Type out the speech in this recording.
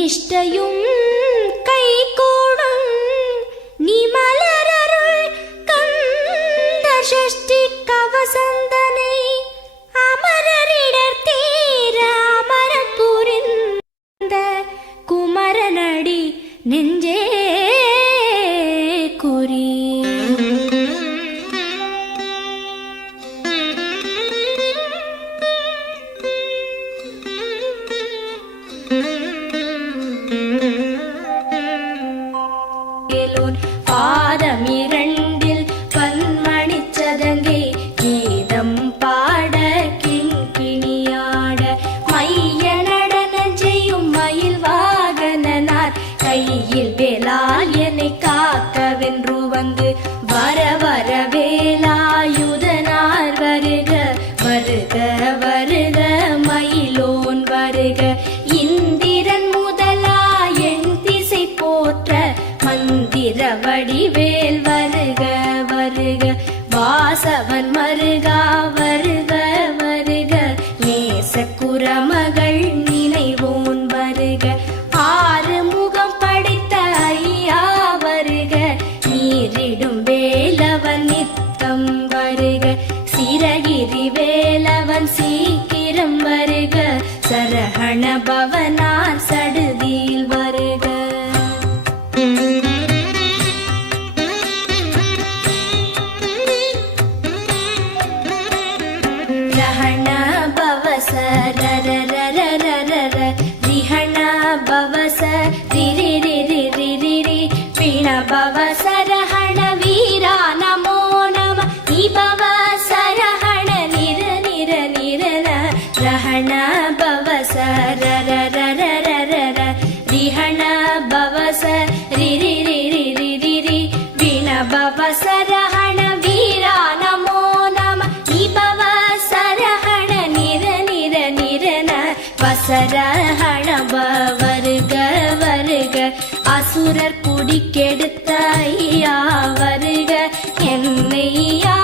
നിഷ്ഠയും பவனார் சடுதியில் வருக. ஹணப வருக. வருக அசுரர் குடிக்கெடுத்த ஐயா வருக. என்னையா